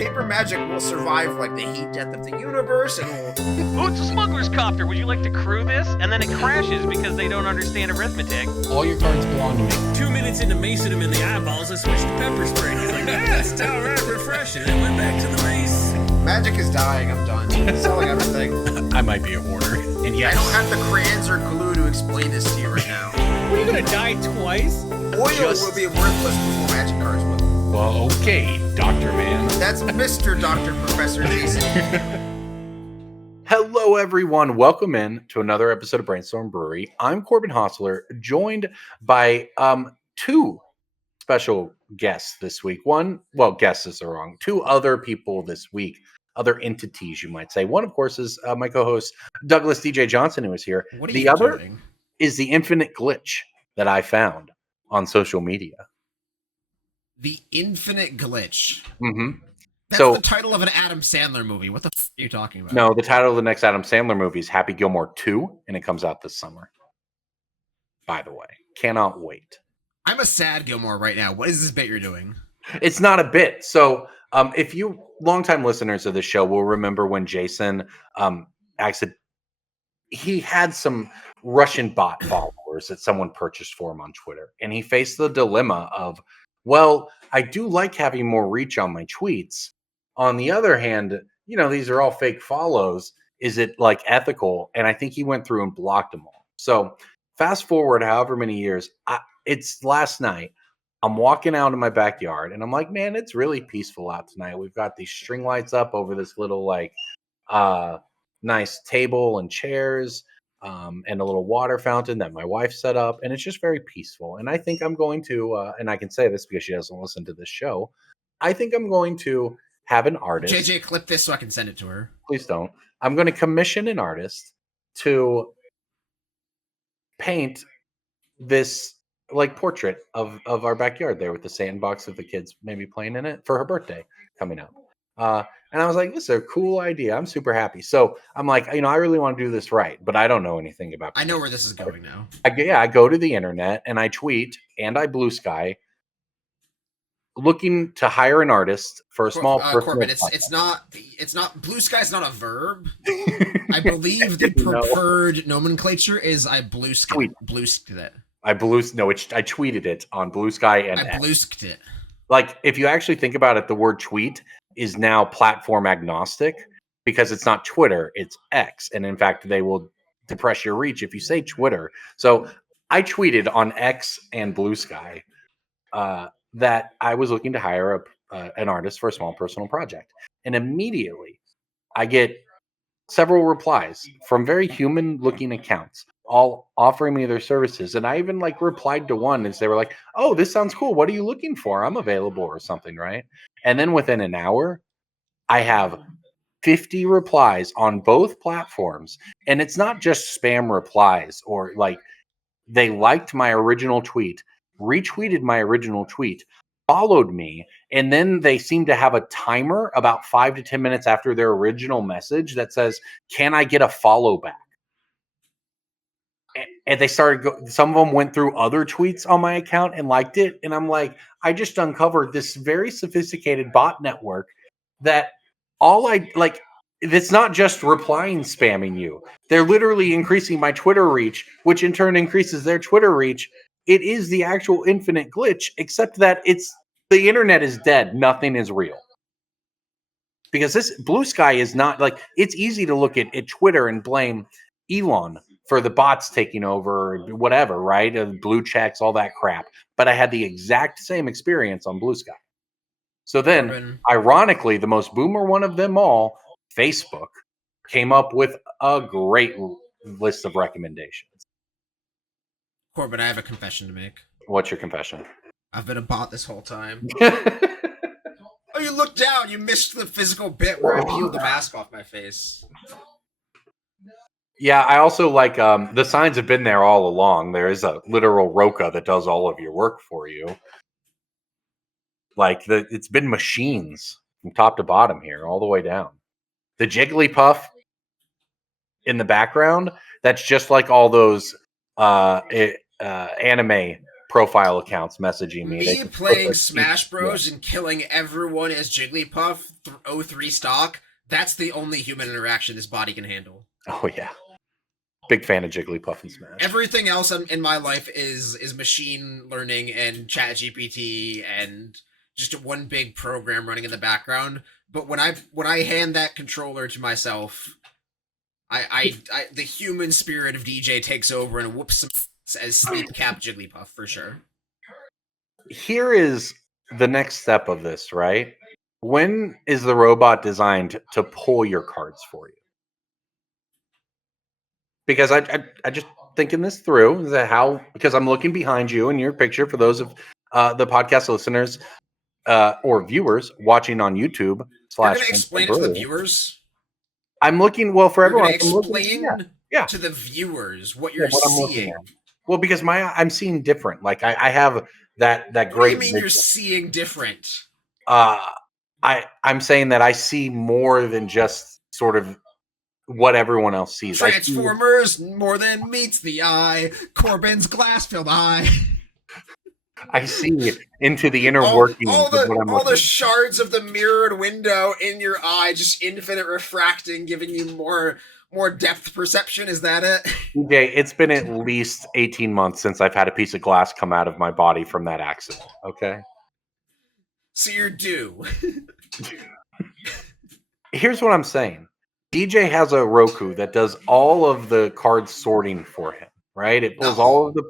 paper magic will survive like the heat death of the universe, and will... Oh, it's a smuggler's copter. Would you like to crew this? And then it crashes because they don't understand arithmetic. All your cards belong to me. 2 minutes into macing him in the eyeballs, I switched to pepper spray. He's like, it's all right, refreshing. And went back to the mace. Magic is dying. I'm done. Selling everything. I might be a hoarder. And yes, I don't have the crayons or glue to explain this to you right now. What, are you gonna die twice? Oil will be worthless before magic cards will. well, okay, Dr. Man. That's Mr. Dr. Professor Jason. Hello, everyone. Welcome in to another episode of Brainstorm Brewery. I'm Corbin Hostler, joined by two special guests this week. Guests is wrong. Two other people this week, other entities, you might say. One, of course, is my co-host Douglas DJ Johnson, who is here. What are the you other doing? is the infinite glitch that I found on social media. The Infinite Glitch. Mm-hmm. That's So- the title of an Adam Sandler movie. What the f*** are you talking about? No, the title of the next Adam Sandler movie is Happy Gilmore 2, and it comes out this summer. By the way, cannot wait. I'm a sad Gilmore right now. What is this bit you're doing? It's not a bit. So, if you longtime listeners of the show will remember when Jason he had some Russian bot followers that someone purchased for him on Twitter, and he faced the dilemma of, well, I do like having more reach on my tweets. On the other hand, you know, these are all fake follows. Is it like ethical? And I think he went through and blocked them all. So fast forward however many years, it's last night. I'm walking out in my backyard and I'm like, man, it's really peaceful out tonight. We've got these string lights up over this little nice table and chairs and a little water fountain that my wife set up. And it's just very peaceful. And I think I'm going to, and I can say this because she doesn't listen to this show, I think I'm going to have an artist. JJ, clip this so I can send it to her. Please don't. I'm going to commission an artist to paint this like portrait of our backyard there with the sandbox of the kids maybe playing in it for her birthday coming up. And I was like, this is a cool idea. I'm super happy. So I'm like, you know, I really want to do this right, but I don't know anything about I know where this is going now. I go to the internet and I tweet and I blue sky looking to hire an artist for a small Corbin, it's not blue sky's not a verb. I believe the preferred nomenclature is I blue sky. Bluesked it. I tweeted it on Blue Sky and I bluesked it. Like, if you actually think about it, the word tweet is now platform agnostic because it's not Twitter, it's X. And in fact, they will depress your reach if you say Twitter. So I tweeted on X and Blue Sky that I was looking to hire an artist for a small personal project. And immediately I get several replies from very human looking accounts, all offering me their services. And I even replied to one as they were like, oh, this sounds cool. What are you looking for? I'm available or something, right? And then within an hour, I have 50 replies on both platforms. And it's not just spam replies or they liked my original tweet, retweeted my original tweet, followed me, and then they seem to have a timer about 5 to 10 minutes after their original message that says, can I get a follow back? And they started, some of them went through other tweets on my account and liked it. And I'm like, I just uncovered this very sophisticated bot network that it's not just replying spamming you. They're literally increasing my Twitter reach, which in turn increases their Twitter reach. It is the actual infinite glitch, except that the internet is dead. Nothing is real. Because this Blue Sky is not it's easy to look at Twitter and blame Elon for the bots taking over, whatever, right? Blue checks, all that crap. But I had the exact same experience on Blue Sky. So then, Corbin. Ironically, the most boomer one of them all, Facebook, came up with a great list of recommendations. Corbin, I have a confession to make. What's your confession? I've been a bot this whole time. Oh, you looked down. You missed the physical bit where I peeled the mask off my face. Yeah, I also the signs have been there all along. There is a literal Roku that does all of your work for you. It's been machines from top to bottom here, all the way down. The Jigglypuff in the background, that's just like all those anime profile accounts messaging me. Me playing Smash Bros. And killing everyone as Jigglypuff 03 stock, that's the only human interaction this body can handle. Oh, yeah. Big fan of Jigglypuff and Smash. Everything else in my life is machine learning and chat GPT and just one big program running in the background. But when I hand that controller to myself, I the human spirit of DJ takes over and whoops some as sleep cap Jigglypuff for sure. Here is the next step of this, right? When is the robot designed to pull your cards for you? Because I just thinking this through is that how, because I'm looking behind you in your picture for those of the podcast listeners or viewers watching on YouTube. You're going to explain it to the Brewery. viewers? I'm looking, well, for You're everyone. going to explain yeah. to the viewers what you're what I'm looking seeing. at. Well, because I'm seeing different. Like I have that What great. do you mean you're seeing different? I'm saying that I see more than just sort of what everyone else sees. Transformers more than meets the eye. Corbin's glass-filled eye. I see into the inner workings all of what I'm all looking the shards of the mirrored window in your eye, just infinite refracting, giving you more depth perception. Is that it? DJ, it's been at least 18 months since I've had a piece of glass come out of my body from that accident. Okay. So you're due. Here's what I'm saying. DJ has a Roku that does all of the card sorting for him, right? It pulls all of the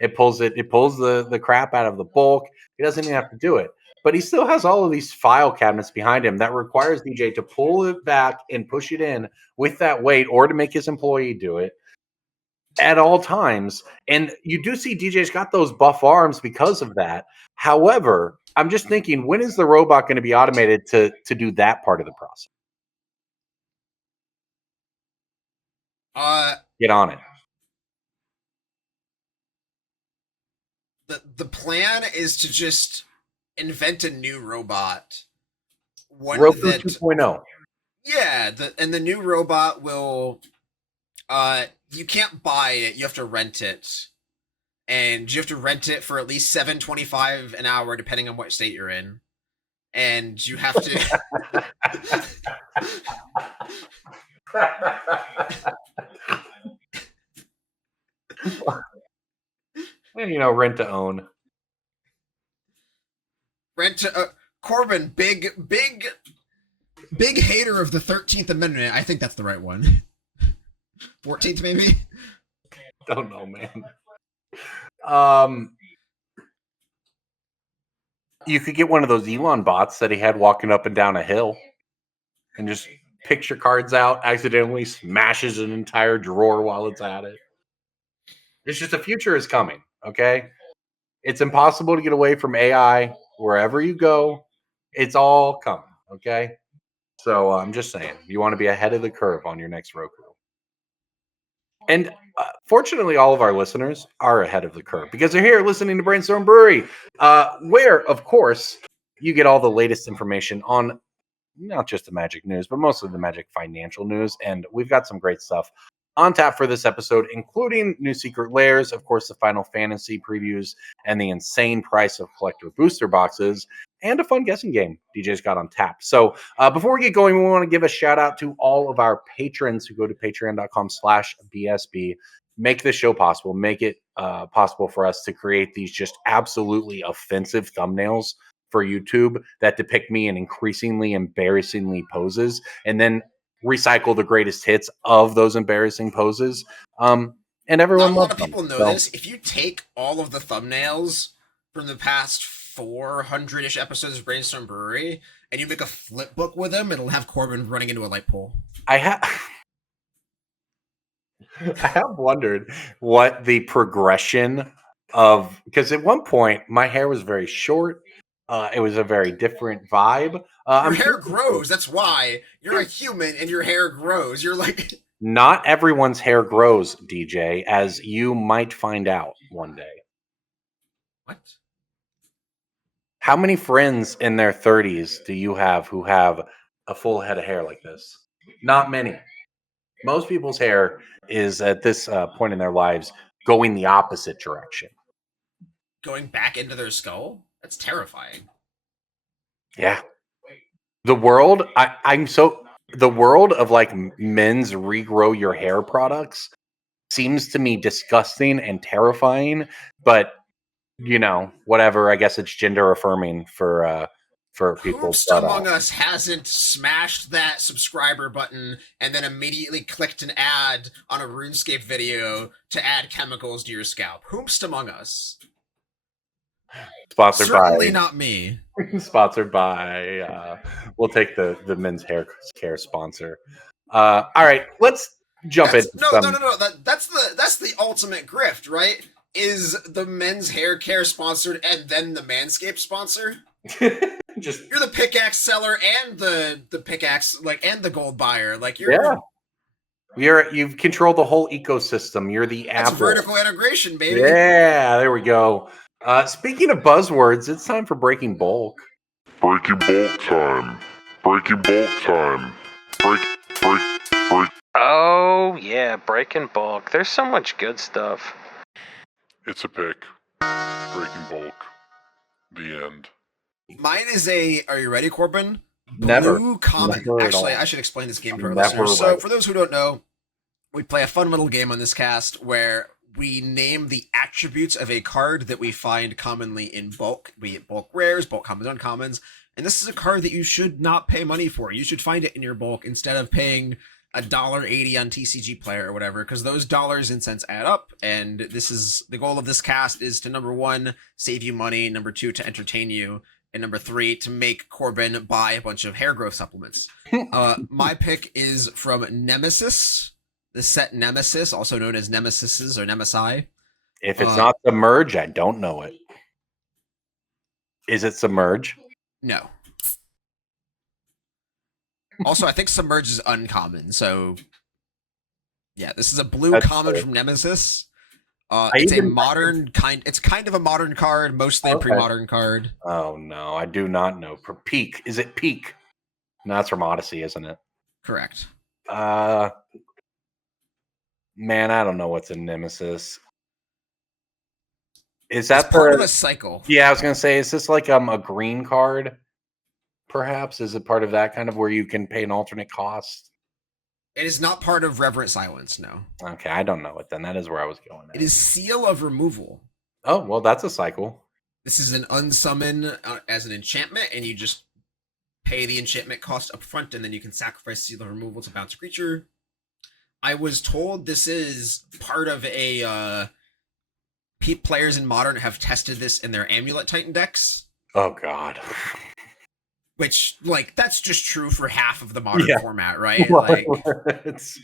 it pulls the crap out of the bulk. He doesn't even have to do it. But he still has all of these file cabinets behind him that requires DJ to pull it back and push it in with that weight or to make his employee do it at all times. And you do see DJ's got those buff arms because of that. However, I'm just thinking, when is the robot going to be automated to do that part of the process? Get on it. The plan is to just invent a new robot. One Roku that 2.0. Yeah, and the new robot will you can't buy it, you have to rent it. And you have to rent it for at least $7.25 an hour depending on what state you're in. And you have to Rent to own. Rent to Corbin, big hater of the 13th Amendment. I think that's the right one. 14th, maybe? Don't know, man. You could get one of those Elon bots that he had walking up and down a hill and just picks your cards out, accidentally smashes an entire drawer while it's at it. It's just the future is coming, okay? It's impossible to get away from AI wherever you go. It's all coming, okay? So I'm just saying, you want to be ahead of the curve on your next Roku. And fortunately, all of our listeners are ahead of the curve because they're here listening to Brainstorm Brewery, where, of course, you get all the latest information on not just the Magic news, but mostly the Magic financial news. And we've got some great stuff on tap for this episode, including new secret lairs, of course, the Final Fantasy previews, and the insane price of collector booster boxes, and a fun guessing game DJ's got on tap. So before we get going, we want to give a shout out to all of our patrons who go to patreon.com/BSB. Make this show possible. Make it possible for us to create these just absolutely offensive thumbnails for YouTube that depict me in increasingly embarrassingly poses, and then recycle the greatest hits of those embarrassing poses. And everyone Not a lot of them. people know So, this. If you take all of the thumbnails from the past 400-ish episodes of Brainstorm Brewery and you make a flip book with them, it'll have Corbin running into a light pole. I have wondered what the progression of, because at one point my hair was very short. It was a very different vibe. Your hair grows. That's why. You're a human and your hair grows. You're like... Not everyone's hair grows, DJ, as you might find out one day. What? How many friends in their 30s do you have who have a full head of hair like this? Not many. Most people's hair is at this point in their lives going the opposite direction. going back into their skull. That's terrifying. Yeah. The world, the world of like men's regrow your hair products seems to me disgusting and terrifying, but you know, whatever. I guess it's gender affirming for people. Who's among us hasn't smashed that subscriber button and then immediately clicked an ad on a RuneScape video to add chemicals to your scalp? Whomst among us? Sponsored Certainly by, not me. sponsored by. We'll take the men's hair care sponsor. All right, let's jump into No. That's the ultimate grift, right? Is the men's hair care sponsored and then the Manscaped sponsor? Just You're the pickaxe seller and the pickaxe and the gold buyer. you've controlled the whole ecosystem. You're the That's Apple. vertical integration, baby. Yeah, there we go. Speaking of buzzwords, it's time for breaking bulk. Breaking bulk time. Breaking bulk time. Break. Oh, yeah, breaking bulk. There's so much good stuff. It's a pick. Breaking bulk. The end. Mine is are you ready, Corbin? Never. Blue common. Never at Actually, all. I should explain this game to our Never listeners. So, ready. for those who don't know, we play a fun little game on this cast where we name the attributes of a card that we find commonly in bulk, be it bulk rares, bulk commons, uncommons. And this is a card that you should not pay money for. You should find it in your bulk instead of paying $1.80 on TCG Player or whatever, because those dollars and cents add up. And this is the goal of this cast is to, number one, save you money, number two, to entertain you, and number three, to make Corbin buy a bunch of hair growth supplements. My pick is from Nemesis, the set Nemesis, also known as Nemesises or Nemesi. If it's not Submerge, I don't know it. Is it Submerge? No. Also, I think Submerge is uncommon, so yeah, this is a blue That's common fair. from Nemesis. It's kind of a modern card, mostly a Okay. pre-modern card. Oh no, I do not know. Peak. Is it Peak? No, that's from Odyssey, isn't it? Correct. Man, I don't know what's a Nemesis. Is that It's part the- of a cycle. Yeah, I was gonna say, is this like a green card? Perhaps is it part of that kind of where you can pay an alternate cost? It is not part of Reverent Silence, no. Okay, I don't know it then. That is where I was going. It is Seal of Removal. Oh well, that's a cycle. This is an unsummon as an enchantment, and you just pay the enchantment cost up front, and then you can sacrifice Seal of Removal to bounce a creature. I was told this is part of a... players in Modern have tested this in their Amulet Titan decks, Oh god. which, that's just true for half of the Modern Yeah. format, right? It's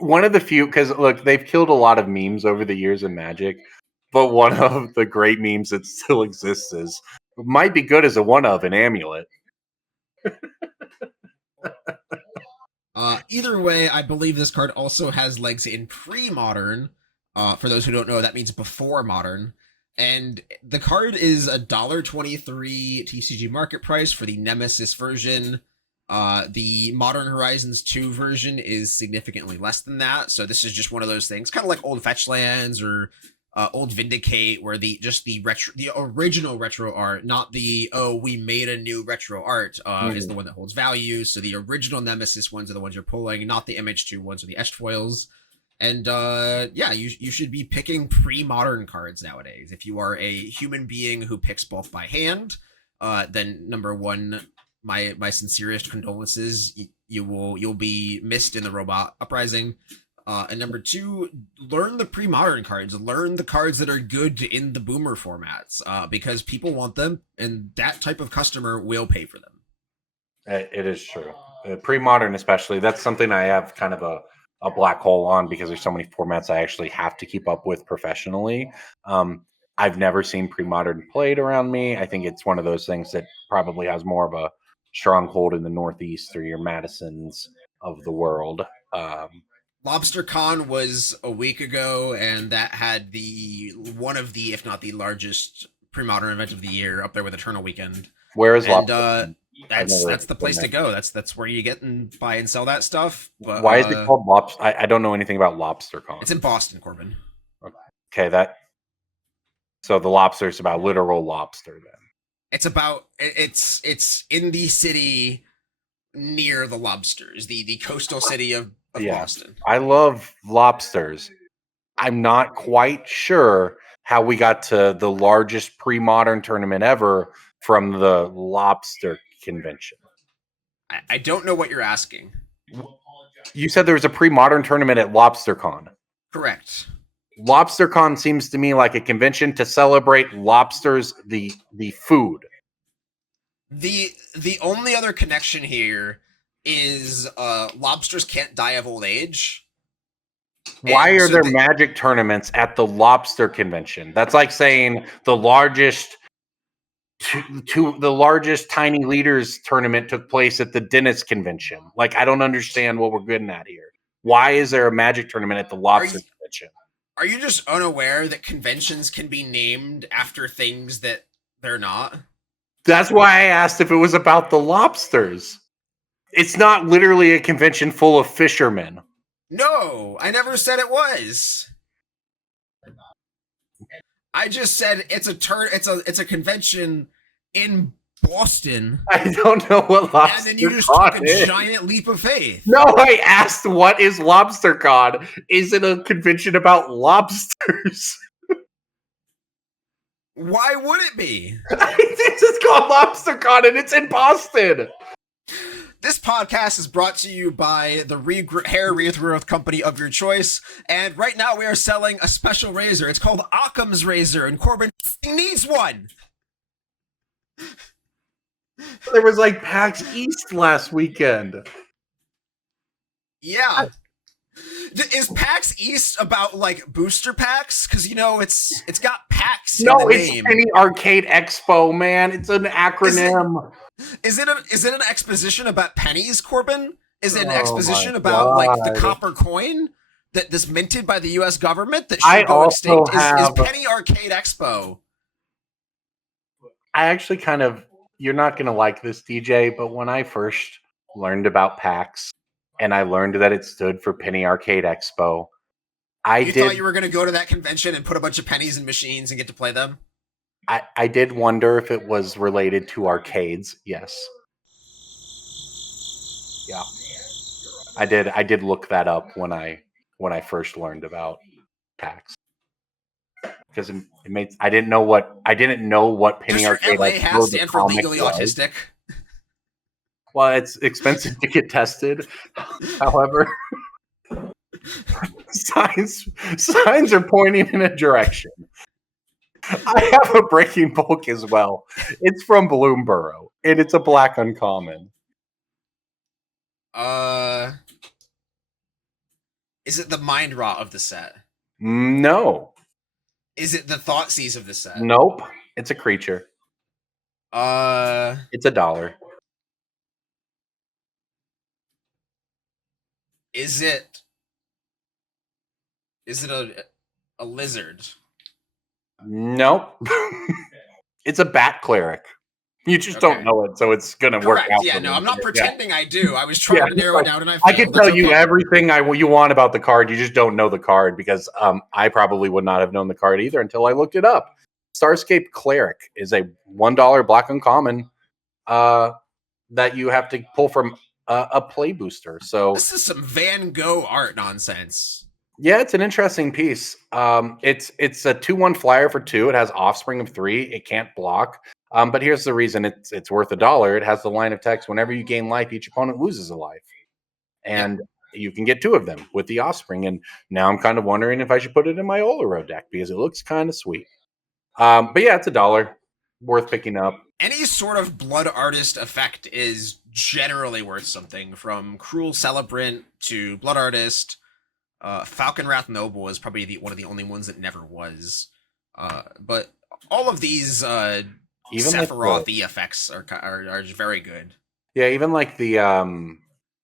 one of the few, because look, they've killed a lot of memes over the years in Magic, but one of the great memes that still exists is might be good as a one of an amulet. Either way, I believe this card also has legs in pre-modern. For those who don't know, that means before modern. And the card is $1.23 TCG market price for the Nemesis version. The Modern Horizons 2 version is significantly less than that. So this is just one of those things, kind of like old Fetch Lands or old Vindicate, where the original retro art, not the we made a new retro art, is the one that holds value. So the original Nemesis ones are the ones you're pulling, not the MH2 ones or the etched foils. And you should be picking pre-modern cards nowadays. If you are a human being who picks bulk by hand, then number one, my sincerest condolences. You'll be missed in the Robot Uprising. And number two, learn the pre-modern cards. Learn the cards that are good in the Boomer formats, because people want them, and that type of customer will pay for them. It is true. Pre-modern, especially, that's something I have kind of a black hole on, because there's so many formats I actually have to keep up with professionally. I've never seen pre-modern played around me. I think it's one of those things that probably has more of a stronghold in the Northeast or your Madisons of the world. Lobster Con was a week ago, and that had one of the, if not the largest pre-modern event of the year, up there with Eternal Weekend. Where is And Lobster? that's the place to go. That's where you get and buy and sell that stuff. But, Why is it called Lobster? I don't know anything about Lobster Con. It's in Boston, Corbin. Okay, that So the lobster is about literal lobster then. It's about it's in the city near the Lobsters, the coastal city of Yeah. Boston. I love lobsters. I'm not quite sure how we got to the largest pre-modern tournament ever from the lobster convention. I don't know what you're asking. You said there was a pre-modern tournament at Lobster Con. Correct. Lobster Con seems to me like a convention to celebrate lobsters, the food. The only other connection here is lobsters can't die of old age. Why And are so there the- magic tournaments at the lobster convention? That's like saying the largest the largest tiny leaders tournament took place at the dentist convention. Like, I don't understand what we're getting at here. Why is there a magic tournament at the lobster convention? Are you just unaware that conventions can be named after things that they're not? That's why I asked if it was about the lobsters. It's not literally a convention full of fishermen. No, I never said it was. I just said it's a convention in Boston, I don't know what lobster and then you just con took a is. giant leap of faith. No, I asked what is Lobster Con? Is it a convention about lobsters? Why would it be? This is called Lobster Con and it's in Boston. This podcast is brought to you by the hair regrowth company of your choice, and right now we are selling a special razor. It's called Occam's razor, and Corbin needs one. There was like PAX East last weekend. Yeah. Is PAX East about like booster packs? Because it's got PAX in No, the it's name. Penny Arcade Expo, man. It's an acronym. Is it an exposition about pennies, Corbin? Is it an Oh exposition my about like the God. copper coin that's minted by the U.S. government that I should go also extinct? Is have- Penny Arcade Expo? I actually you're not going to like this, DJ, but when I first learned about PAX and I learned that it stood for Penny Arcade Expo, You thought you were going to go to that convention and put a bunch of pennies in machines and get to play them? I did wonder if it was related to arcades. Yes. Yeah. I did look that up when I first learned about PAX. Because it made I didn't know what Penny Does your Arcade LA Expo, hat the stand for comic legally was. autistic? Well, it's expensive to get tested. However, signs are pointing in a direction. I have a breaking bulk as well. It's from Bloomborough, and it's a black uncommon. Is it the Mind Rot of the set? No. Is it the Thoughtseize of the set? Nope. It's a creature. Uh, It's $1. is it a lizard? Nope. It's a bat cleric. You just don't Okay. know it, so it's gonna work Correct. out. Yeah, for no, me. I'm not Yeah. pretending I do. I was trying Yeah, to narrow it down, and I I failed. can That's tell you okay. everything you want about the card. You just don't know the card because I probably would not have known the card either until I looked it up. Starscape Cleric is a $1 black uncommon that you have to pull from a play booster. So This is some Van Gogh art nonsense. yeah, it's an interesting piece. It's a 2/1 flyer for 2. It has offspring of 3. It can't block. But here's the reason it's worth $1. It has the line of text: whenever you gain life, each opponent loses a life, and you can get 2 of them with the offspring. And now I'm kind of wondering if I should put it in my Oloro deck because it looks kind of sweet. But yeah, it's $1, worth picking up. Any sort of blood artist effect is generally worth something, from Cruel Celebrant to Blood Artist. Falcon Wrath Noble is probably one of the only ones that never was. But all of these Even like Sephiroth effects are very good. Yeah, even like the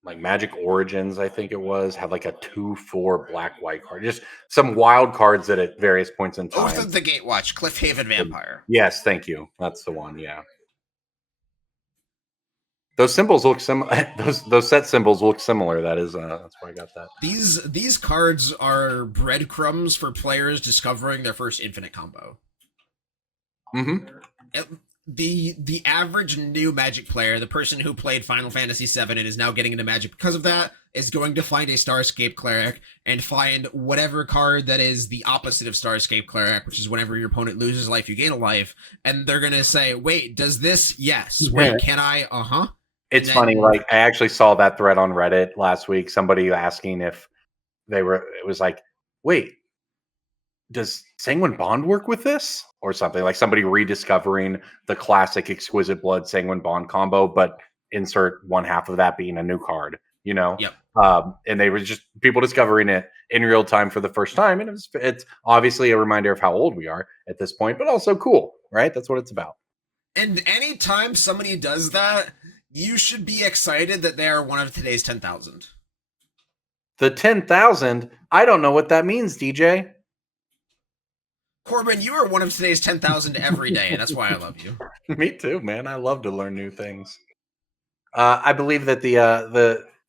like Magic Origins, I think it was, had like a 2/4 black-white card. Just some wild cards that at various points in time. Oath of the Gatewatch, Cliffhaven Vampire. Yes, thank you. That's the one. Yeah. Those symbols look similar. Those set symbols look similar. That's where I got that. These cards are breadcrumbs for players discovering their first infinite combo. Mm-hmm. The average new Magic player, the person who played Final Fantasy VII and is now getting into Magic because of that, is going to find a Starscape Cleric and find whatever card that is the opposite of Starscape Cleric, which is whenever your opponent loses life, you gain a life, and they're gonna say, "Wait, does this? Yes. Wait, can I? It's then- funny. Like I actually saw that thread on Reddit last week. Somebody asking if they were. It was like, wait, does Sanguine Bond work with this or something? Like somebody rediscovering the classic Exquisite Blood Sanguine Bond combo, but insert one half of that being a new card. You know. Yep. And they were just people discovering it in real time for the first time, and it's obviously a reminder of how old we are at this point, but also cool, right? That's what it's about. And anytime somebody does that, you should be excited that they are one of today's 10,000. The 10,000, I don't know what that means, DJ. Corbin, you are one of today's 10,000 every day, and that's why I love you. Me too, man. I love to learn new things. I believe that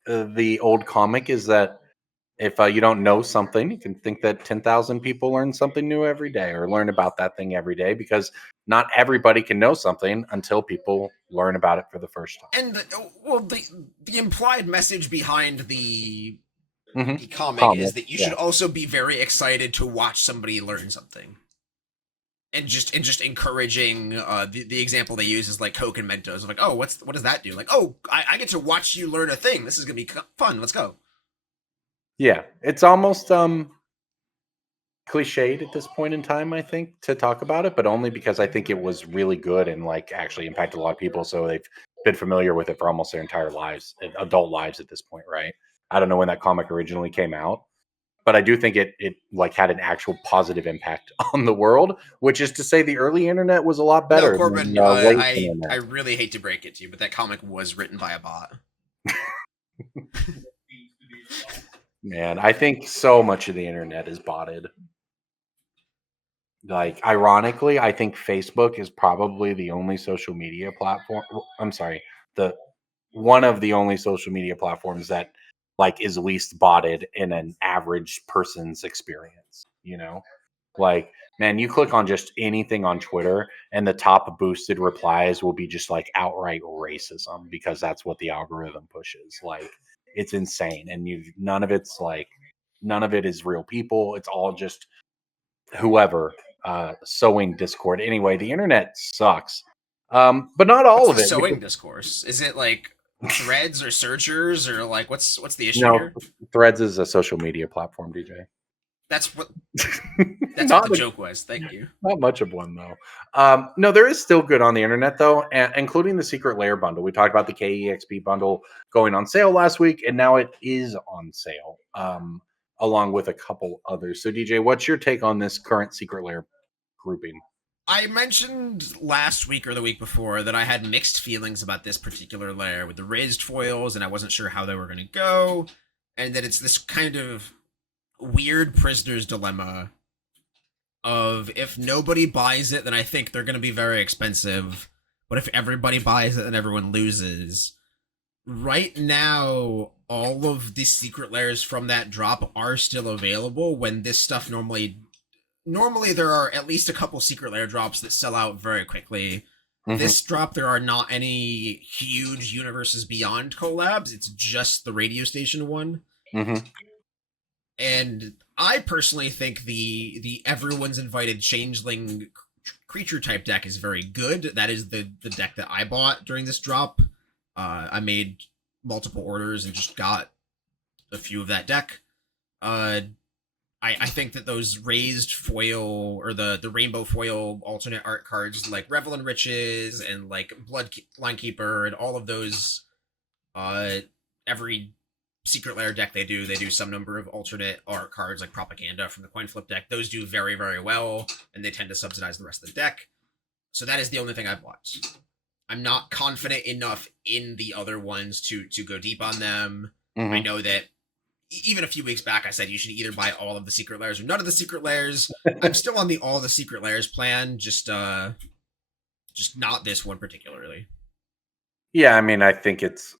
the old comic is that if you don't know something, you can think that 10,000 people learn something new every day or learn about that thing every day, because not everybody can know something until people learn about it for the first time. And the implied message behind the comic Comic, is that you should also be very excited to watch somebody learn something. And just encouraging the example they use is like Coke and Mentos. Like, oh, what does that do? Like, oh, I get to watch you learn a thing. This is gonna be fun. Let's go. Yeah, it's almost cliched at this point in time, I think, to talk about it, but only because I think it was really good and like actually impacted a lot of people, so they've been familiar with it for almost their entire lives, adult lives at this point, right? I don't know when that comic originally came out, but I do think it like had an actual positive impact on the world, which is to say the early internet was a lot better. No, Corbin, than, I really hate to break it to you, but that comic was written by a bot. Man, I think so much of the internet is botted. Like, ironically, I think Facebook is probably the only social media platform. I'm sorry, one of the only social media platforms that like is least botted in an average person's experience. You know, like, man, you click on just anything on Twitter, and the top boosted replies will be just like outright racism because that's what the algorithm pushes. Like, it's insane, and none of it is real people. It's all just whoever sowing discord. Anyway, the internet sucks, but not all of it. Sowing discourse, is it like Threads or Searchers or like what's the issue No, here? Threads is a social media platform, DJ. That's what Not the joke was. Thank you. Not much of one though. No, there is still good on the internet though, including the Secret Lair bundle. We talked about the KEXP bundle going on sale last week, and now it is on sale, along with a couple others. So, DJ, what's your take on this current Secret Lair grouping? I mentioned last week or the week before that I had mixed feelings about this particular lair with the raised foils, and I wasn't sure how they were going to go, and that it's this kind of weird prisoner's dilemma of if nobody buys it, then I think they're going to be very expensive, but if everybody buys it, then everyone loses. Right now, all of the secret lairs from that drop are still available when this stuff normally there are at least a couple secret lair drops that sell out very quickly. Mm-hmm. This drop, there are not any huge Universes Beyond collabs. It's just the radio station one. Mm-hmm. And I personally think the Everyone's Invited Changeling creature type deck is very good. That is the deck that I bought during this drop. I made multiple orders and just got a few of that deck. I think that those raised foil or the rainbow foil alternate art cards like Revel in Riches and like Bloodline Keeper and all of those, every secret lair deck they do some number of alternate art cards like Propaganda from the coin flip deck. Those do very, very well, and they tend to subsidize the rest of the deck. So that is the only thing I've bought. I'm not confident enough in the other ones to go deep on them. Mm-hmm. I know that even a few weeks back, I said you should either buy all of the secret lairs or none of the secret lairs. I'm still on the all the secret lairs plan, just not this one particularly. Yeah, I mean, I think it's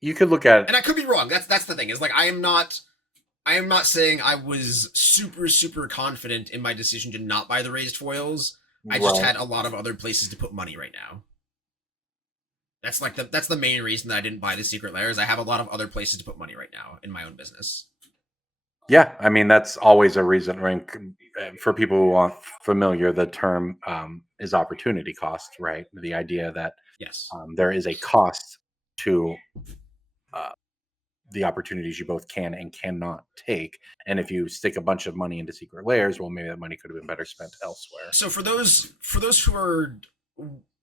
you could look at it, and I could be wrong. That's the thing. Is like I am not saying I was super confident in my decision to not buy the raised foils. I just Right. had a lot of other places to put money right now. That's the main reason that I didn't buy the Secret Lair is I have a lot of other places to put money right now in my own business. Yeah, I mean that's always a reason. For people who aren't familiar, the term is opportunity cost, right? The idea that Yes. there is a cost to uh, the opportunities you both can and cannot take, and if you stick a bunch of money into secret layers, well, maybe that money could have been better spent elsewhere. So for those who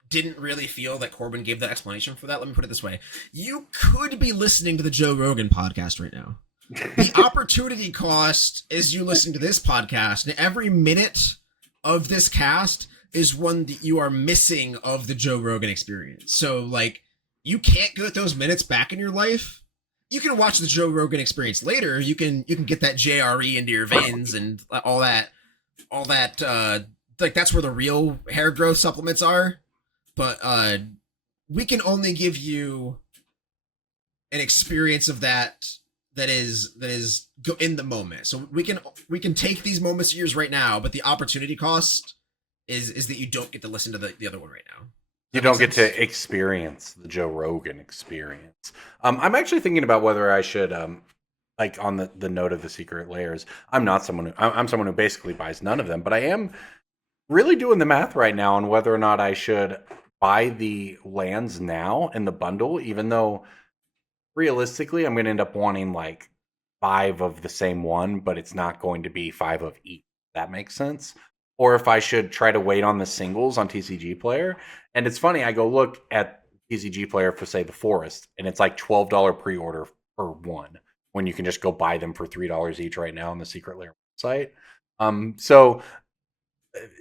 didn't really feel that Corbin gave that explanation for that, let me put it this way: you could be listening to the Joe Rogan podcast right now. The opportunity cost is you listening to this podcast, and every minute of this cast is one that you are missing of the Joe Rogan experience. So, like, you can't get those minutes back in your life. You can watch the Joe Rogan experience later. You can get that JRE into your veins and all that. Like, that's where the real hair growth supplements are. But we can only give you an experience of that is go in the moment. So we can take these moments of yours right now, but the opportunity cost is that you don't get to listen to the other one right now. You don't get to experience the Joe Rogan experience. I'm actually thinking about whether I should, like on the note of the secret layers. I'm someone who basically buys none of them, but I am really doing the math right now on whether or not I should buy the lands now in the bundle, even though realistically I'm going to end up wanting like 5 of the same one, but it's not going to be 5 of each. That makes sense. Or if I should try to wait on the singles on TCG Player. And it's funny, I go look at TCG Player for, say, the Forest, and it's like $12 pre-order for one, when you can just go buy them for $3 each right now on the Secret Lair website. So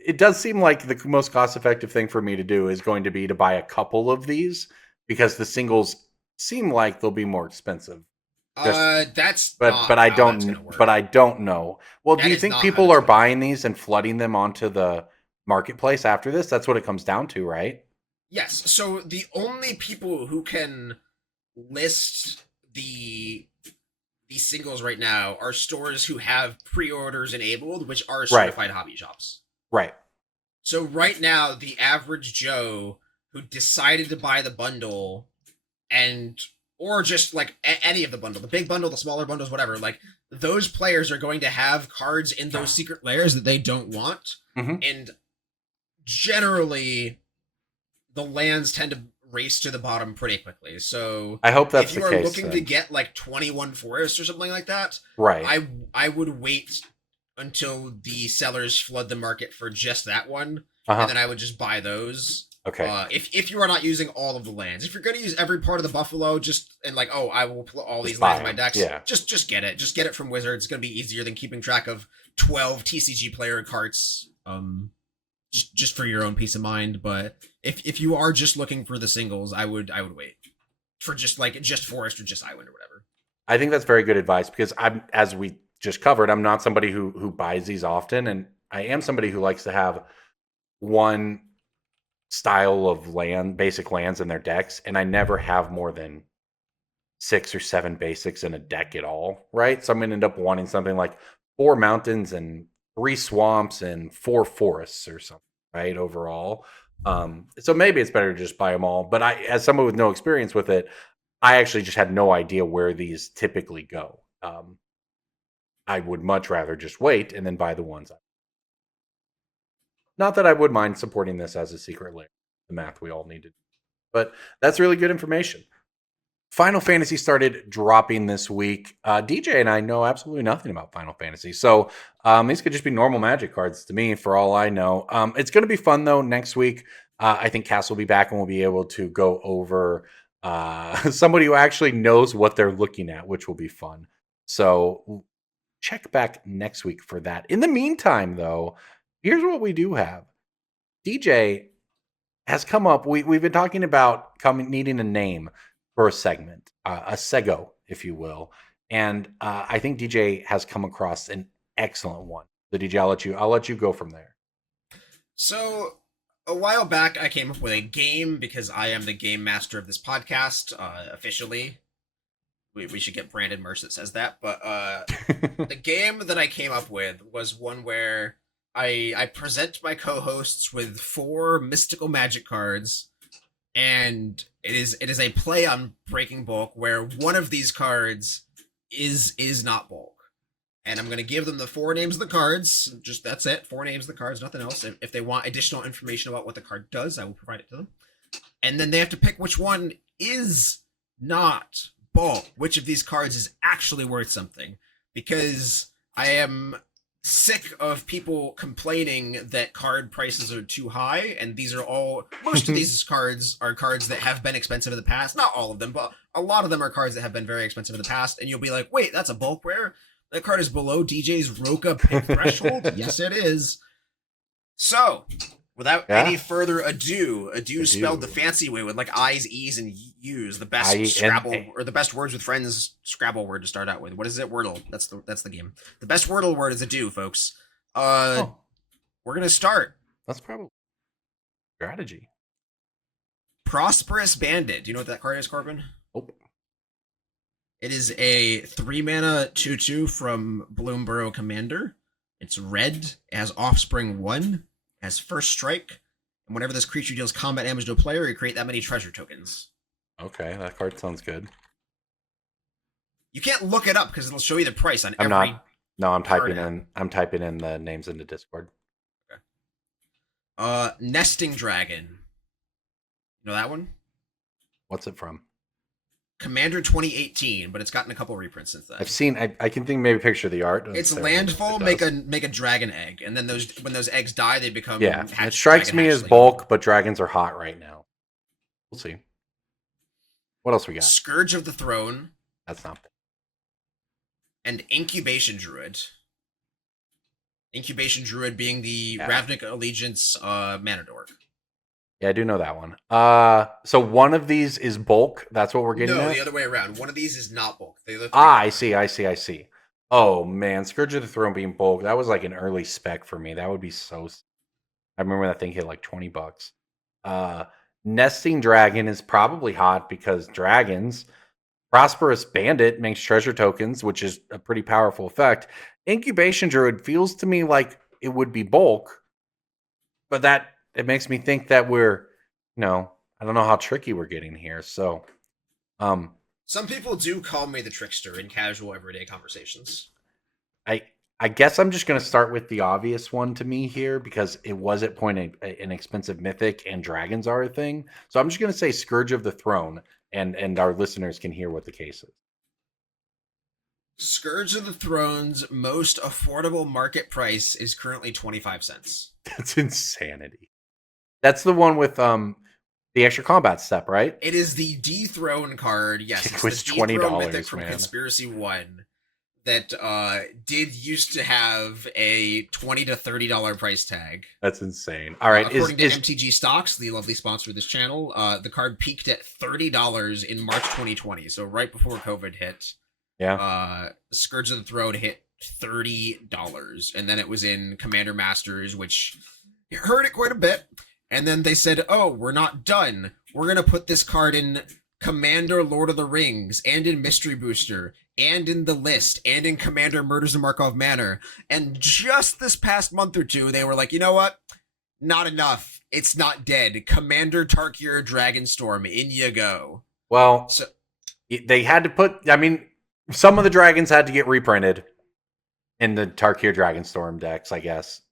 it does seem like the most cost-effective thing for me to do is going to be to buy a couple of these, because the singles seem like they'll be more expensive. But I don't know. Well, do you think people are buying these and flooding them onto the marketplace after this? That's what it comes down to, right? Yes. So the only people who can list the singles right now are stores who have pre-orders enabled, which are certified hobby shops. Right. So right now, the average Joe who decided to buy the bundle or just like any of the bundle, the big bundle, the smaller bundles, whatever, like those players are going to have cards in those secret layers that they don't want. Mm-hmm. And generally the lands tend to race to the bottom pretty quickly. So I hope that's the case. If you are looking to get like 21 forests or something like that, right? I would wait until the sellers flood the market for just that one, and then I would just buy those. Okay. If you are not using all of the lands, if you're going to use every part of the Buffalo, I will put all these lands in my decks. Yeah. Just get it. Just get it from Wizards. It's going to be easier than keeping track of 12 TCG player carts. Just for your own peace of mind. But if you are just looking for the singles, I would wait for just Forest or just Island or whatever. I think that's very good advice, because as we just covered, I'm not somebody who buys these often, and I am somebody who likes to have one style of basic lands in their decks, and I never have more than 6 or 7 basics in a deck at all, right? So I'm going to end up wanting something like 4 mountains and 3 swamps and 4 forests or something, right, overall. So maybe it's better to just buy them all. But as someone with no experience with it, I actually just had no idea where these typically go. I would much rather just wait and then buy the ones. Not that I would mind supporting this as a secret layer, the math we all need to do. But that's really good information. Final Fantasy started dropping this week. DJ and I know absolutely nothing about Final Fantasy. So these could just be normal Magic cards to me, for all I know. It's going to be fun, though, next week. I think Cass will be back and we'll be able to go over somebody who actually knows what they're looking at, which will be fun. So check back next week for that. In the meantime, though, here's what we do have. DJ has come up. We've been talking about needing a name for a segment, a sego, if you will. And I think DJ has come across an excellent one. So DJ, I'll let you go from there. So a while back, I came up with a game, because I am the game master of this podcast, officially. We should get branded merch that says that. But the game that I came up with was one where I present my co-hosts with 4 mystical magic cards, and it is a play on breaking bulk, where one of these cards is not bulk. And I'm going to give them the 4 names of the cards. Just that's it. 4 names of the cards, nothing else. If they want additional information about what the card does, I will provide it to them. And then they have to pick which one is not bulk. Which of these cards is actually worth something? Because I am sick of people complaining that card prices are too high, and most of these cards are cards that have been expensive in the past. Not all of them, but a lot of them are cards that have been very expensive in the past, and you'll be like, wait, that's a bulk rare? That card is below DJ's Roka pick threshold? Yes, it is. So, without any further ado spelled the fancy way with like I's, E's, and U's, the best Scrabble or the best words with friends Scrabble word to start out with. What is it? Wordle. That's the game. The best Wordle word is ado, folks. We're gonna start. That's probably strategy. Prosperous Bandit. Do you know what that card is, Corbin? Nope. It is a 3-mana 2/2 from Bloomborough Commander. It's red. It has Offspring 1. Has first strike, and whenever this creature deals combat damage to a player, you create that many treasure tokens. Okay, that card sounds good. You can't look it up because it'll show you the price on I'm every. not. No, I'm typing card in. I'm typing in the names into Discord. Okay. Nesting Dragon. You know that one? What's it from? Commander 2018, but it's gotten a couple reprints since then. I've seen. I can think maybe picture the art. It's landfall. Make a dragon egg, and then when those eggs die, they become. Yeah, it strikes me as bulk, but dragons are hot right now. We'll see. What else we got? Scourge of the Throne. That's not. And Incubation Druid. Incubation Druid being the Ravnica Allegiance mana dork. Yeah, I do know that one. So one of these is bulk. That's what we're getting at? No, the other way around. One of these is not bulk. I see. Oh, man. Scourge of the Throne being bulk. That was like an early spec for me. That would be so... I remember that thing hit like $20. Nesting Dragon is probably hot because dragons. Prosperous Bandit makes treasure tokens, which is a pretty powerful effect. Incubation Druid feels to me like it would be bulk, but it makes me think that we're, I don't know how tricky we're getting here. So, some people do call me the trickster in casual everyday conversations. I guess I'm just going to start with the obvious one to me here because it was at point an expensive mythic and dragons are a thing. So I'm just going to say Scourge of the Throne, and our listeners can hear what the case is. Scourge of the Throne's most affordable market price is currently 25 cents. That's insanity. That's the one with the extra combat step, right? It is the dethrone card. Yes, it it's was the $20, mythic from man. Conspiracy 1 that did used to have a $20 to $30 price tag. That's insane. All right, according to MTGstocks, the lovely sponsor of this channel, the card peaked at $30 in March 2020, so right before COVID hit. Yeah. Scourge of the Throne hit $30, and then it was in Commander Masters, which hurt it quite a bit. And then they said, oh, we're not done. We're going to put this card in Commander Lord of the Rings, and in Mystery Booster, and in the list, and in Commander Murders of Markov Manor. And just this past month or two, they were like, you know what? Not enough. It's not dead. Commander Tarkir Dragonstorm, in you go. Well, so they had to put, some of the dragons had to get reprinted in the Tarkir Dragonstorm decks, I guess.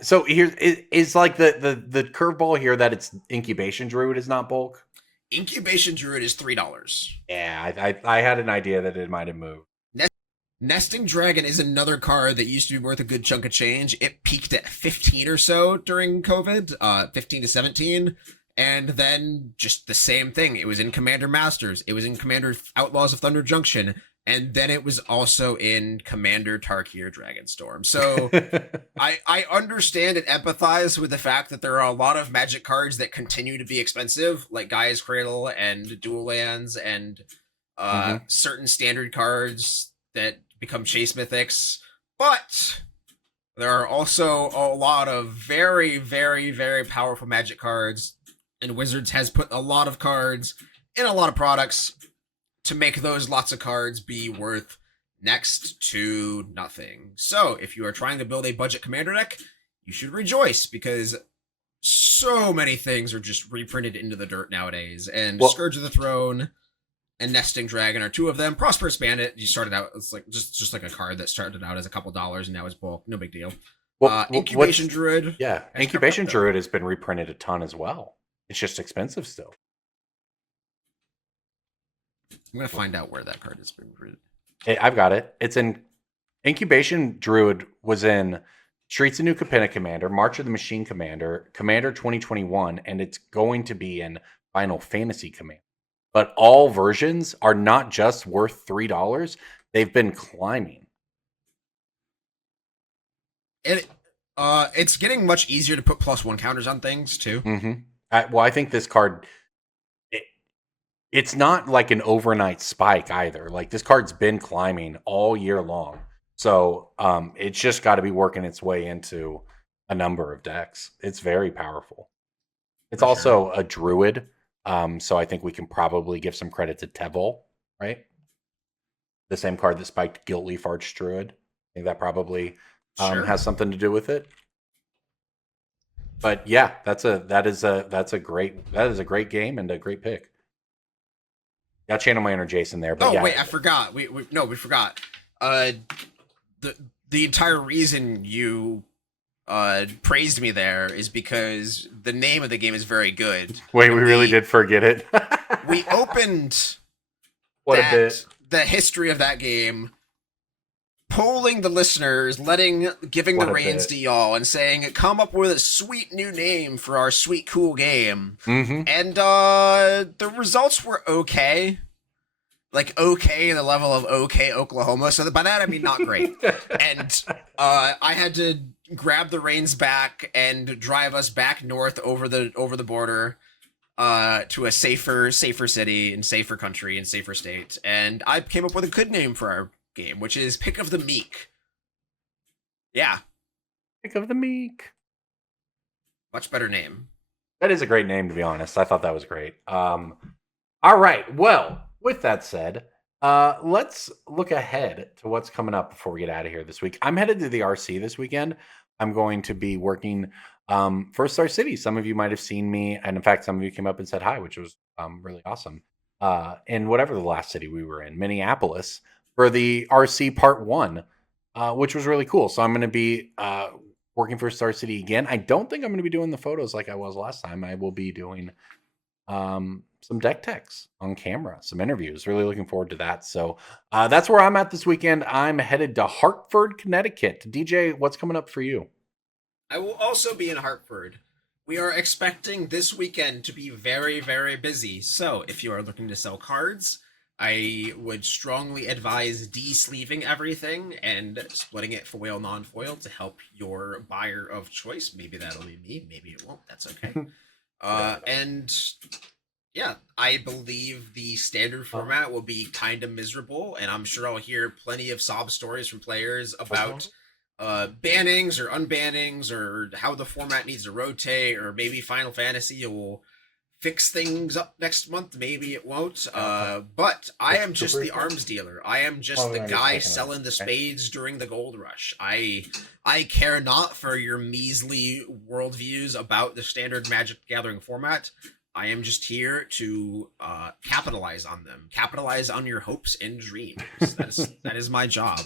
So here is like the curveball here that it's Incubation Druid is not bulk. Incubation Druid is $3. Yeah, I had an idea that it might have moved. Nesting Dragon is another card that used to be worth a good chunk of change. It peaked at 15 or so during COVID, 15 to 17. And then just the same thing. It was in Commander Masters. It was in Commander Outlaws of Thunder Junction. And then it was also in Commander Tarkir Dragonstorm. So I understand and empathize with the fact that there are a lot of Magic cards that continue to be expensive, like Gaia's Cradle and Dual Lands and certain standard cards that become Chase Mythics. But there are also a lot of very, very, very powerful Magic cards. And Wizards has put a lot of cards in a lot of products to make those lots of cards be worth next to nothing. So if you are trying to build a budget commander deck, you should rejoice because so many things are just reprinted into the dirt nowadays. And Scourge of the Throne and Nesting Dragon are two of them. Prosperous Bandit, you started out, it's like just like a card that started out as a couple dollars and now is bulk. No big deal. Incubation Druid. Yeah, Incubation Druid has been reprinted a ton as well. It's just expensive still. I'm going to find out where that card has been reprinted. Hey, I've got it. It's in Incubation Druid was in Streets of New Capenna Commander, March of the Machine Commander, Commander 2021, and it's going to be in Final Fantasy Commander. But all versions are not just worth $3. They've been climbing. It's getting much easier to put +1 counters on things too. I think this card, it's not like an overnight spike either. Like this card's been climbing all year long. So it's just got to be working its way into a number of decks. It's very powerful. It's also a druid. So I think we can probably give some credit to Tevil, right? The same card that spiked Guiltleaf Archdruid. I think that probably has something to do with it. But yeah, that is a great game and a great pick. Got Channel Manor Jason there, but wait, I forgot. We forgot. The entire reason you praised me there is because the name of the game is very good. Wait, we really did forget it. We opened the history of that game, polling the listeners, giving the reins to y'all, and saying, come up with a sweet new name for our sweet, cool game. And the results were okay. Like, okay, the level of okay Oklahoma. So by that, I mean not great. And I had to grab the reins back and drive us back north over the border to a safer city and safer country and safer state. And I came up with a good name for our game, which is Pick of the Meek. Yeah. Pick of the Meek. Much better name. That is a great name, to be honest. I thought that was great. All right. Well, with that said, let's look ahead to what's coming up before we get out of here this week. I'm headed to the RC this weekend. I'm going to be working for Star City. Some of you might have seen me, and in fact, some of you came up and said hi, which was really awesome. In whatever the last city we were in, Minneapolis, for the RC Part 1, which was really cool. So I'm going to be working for Star City again. I don't think I'm going to be doing the photos like I was last time. I will be doing some deck techs on camera, some interviews. Really looking forward to that. So that's where I'm at this weekend. I'm headed to Hartford, Connecticut. DJ, what's coming up for you? I will also be in Hartford. We are expecting this weekend to be very, very busy. So if you are looking to sell cards, I would strongly advise de-sleeving everything and splitting it foil, non-foil to help your buyer of choice. Maybe that'll be me. Maybe it won't. That's okay. And yeah, I believe the standard format will be kind of miserable, and I'm sure I'll hear plenty of sob stories from players about bannings or unbannings or how the format needs to rotate, or maybe Final Fantasy will fix things up next month. Maybe it won't. But I am just the arms dealer. I am just the guy selling the spades during the gold rush. I care not for your measly worldviews about the standard Magic Gathering format. I am just here to capitalize on them. Capitalize on your hopes and dreams. That is my job.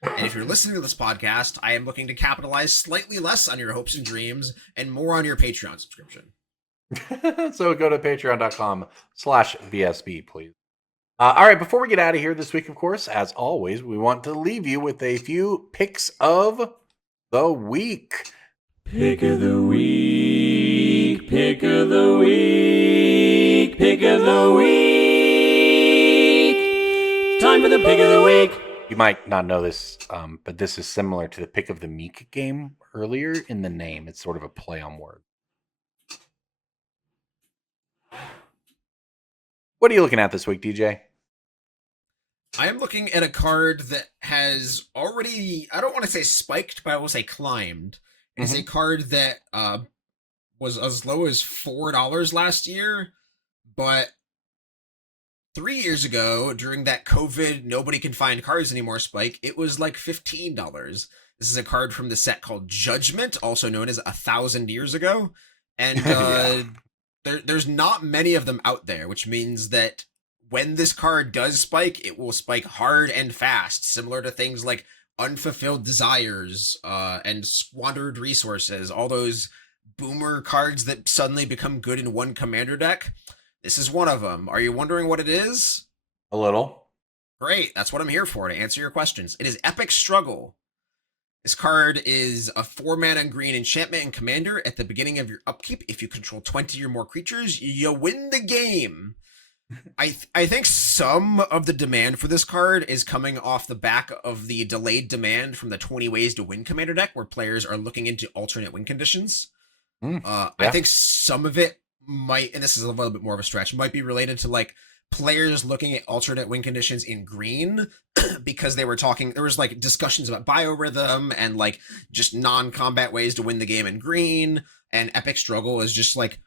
And if you're listening to this podcast, I am looking to capitalize slightly less on your hopes and dreams and more on your Patreon subscription. So go to patreon.com/VSB, please. All right, before we get out of here this week, of course, as always, we want to leave you with a few picks of the week. Pick of the week, pick of the week, pick of the week. Time for the pick of the week. You might not know this, but this is similar to the Pick of the Meek game earlier in the name. It's sort of a play on words. What are you looking at this week, DJ? I am looking at a card that has already, I don't want to say spiked, but I will say climbed. It's a card that was as low as $4 last year, but 3 years ago, during that COVID nobody can find cards anymore spike, it was like $15. This is a card from the set called Judgment, also known as 1,000 Years Ago. And Yeah. there's not many of them out there, which means that when this card does spike, it will spike hard and fast, similar to things like Unfulfilled Desires and Squandered Resources, all those boomer cards that suddenly become good in one commander deck. This is one of them. Are you wondering what it is? A little. Great, that's what I'm here for, to answer your questions. It is Epic Struggle. This card is a 4-mana green enchantment and commander. At the beginning of your upkeep, if you control 20 or more creatures, you win the game. I think some of the demand for this card is coming off the back of the delayed demand from the 20 Ways to Win commander deck, where players are looking into alternate win conditions. Yeah. I think some of it might, and this is a little bit more of a stretch, might be related to like players looking at alternate win conditions in green because there was like discussions about biorhythm and like just non-combat ways to win the game in green, and Epic Struggle is just like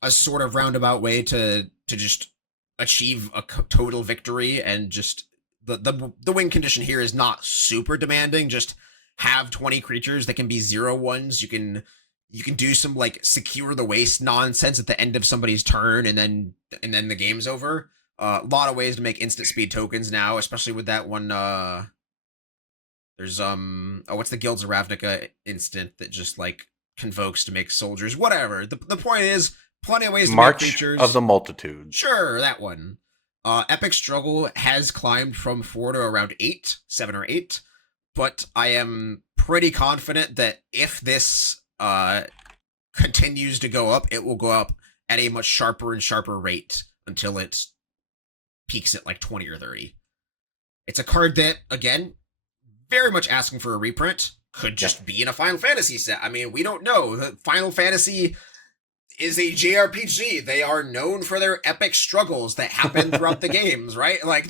a sort of roundabout way to just achieve a total victory, and just the win condition here is not super demanding. Just have 20 creatures that can be 0/1s. You can do some like secure the waste nonsense at the end of somebody's turn, and then the game's over. A lot of ways to make instant speed tokens now, especially with that one. There's what's the Guilds of Ravnica instant that just like convokes to make soldiers? Whatever. The point is, plenty of ways to March make creatures. of the Multitudes. Sure, that one. Epic Struggle has climbed from 4 to around 8, 7 or 8, but I am pretty confident that if this continues to go up, it will go up at a much sharper and sharper rate until it peaks at like 20 or 30. It's a card that, again, very much asking for a reprint. Could just be in a Final Fantasy set. I mean, we don't know. The Final Fantasy is a JRPG. They are known for their epic struggles that happen throughout the games, right? Like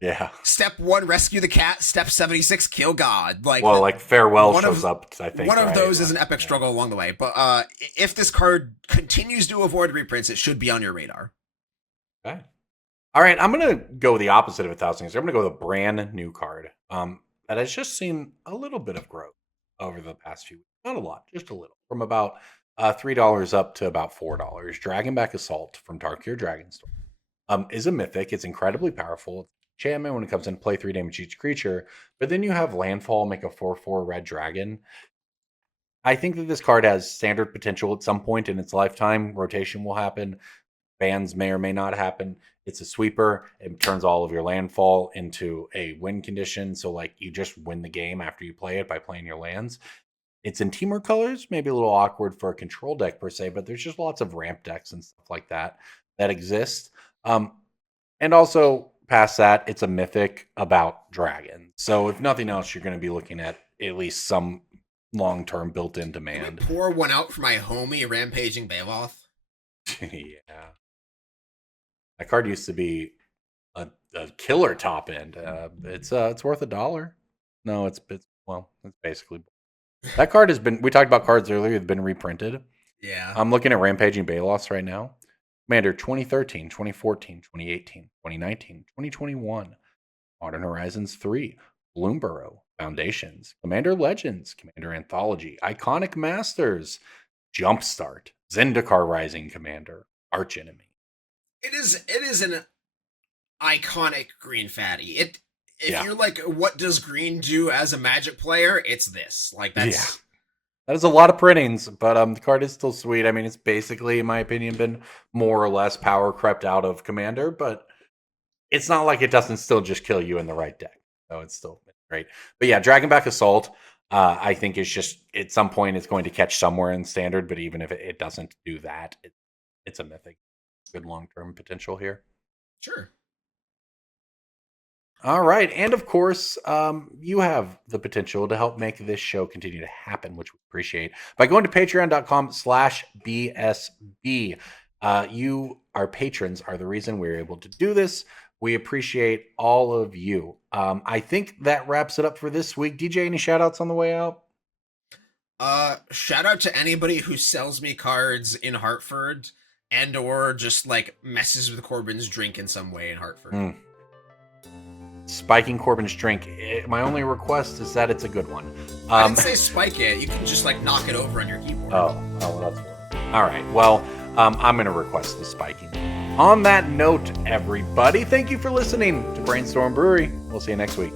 Yeah. step 1, rescue the cat. Step 76, kill God. Like, Well, like Farewell one shows of- up, I think. one of right? those is an epic struggle along the way. But if this card continues to avoid reprints, it should be on your radar. Okay. All right, I'm going to go the opposite of 1,000 Years. I'm going to go with a brand new card that has just seen a little bit of growth over the past few weeks. Not a lot, just a little. From about $3 up to about $4. Dragonback Assault from Tarkir Dragonstorm is a mythic. It's incredibly powerful. It's enchantment when it comes in, play 3 damage each creature. But then you have landfall, make a 4/4 red dragon. I think that this card has standard potential at some point in its lifetime. Rotation will happen. Bans may or may not happen. It's a sweeper. It turns all of your landfall into a win condition. So like you just win the game after you play it by playing your lands. It's in Temur colors, maybe a little awkward for a control deck per se, but there's just lots of ramp decks and stuff like that exist. And also past that, it's a mythic about dragons. So if nothing else, you're going to be looking at least some long-term built-in Can we demand. pour one out for my homie Rampaging Beowulf? Yeah. That card used to be a killer top end. It's worth $1. No, it's basically that card has been. We talked about cards earlier. It's been reprinted. Yeah. I'm looking at Rampaging Beowulf right now. Commander 2013, 2014, 2018, 2019, 2021. Modern Horizons 3, Bloomburrow, Foundations, Commander Legends, Commander Anthology, Iconic Masters, Jumpstart, Zendikar Rising Commander, Archenemy. It is an iconic green fatty. If Yeah. you're like, what does green do as a Magic player? It's this. Like that's That is a lot of printings, but the card is still sweet. I mean, it's basically, in my opinion, been more or less power crept out of Commander, but it's not like it doesn't still just kill you in the right deck. So it's still great. But yeah, Dragonback Assault, I think is just, at some point, it's going to catch somewhere in Standard, but even if it doesn't do that, it's a mythic. Good long-term potential here. sure. All right. And of course, you have the potential to help make this show continue to happen, which we appreciate by going to patreon.com/BSB. You, our patrons, are the reason we're able to do this. We appreciate all of you. I think that wraps it up for this week. DJ, any shout outs on the way out? Shout out to anybody who sells me cards in Hartford. and or just like messes with Corbin's drink in some way in Hartford. Spiking Corbin's drink. My only request is that it's a good one. I didn't say spike it. You can just like knock it over on your keyboard. Well, that's one. All right. Well, I'm going to request the spiking. On that note, everybody, thank you for listening to Brainstorm Brewery. We'll see you next week.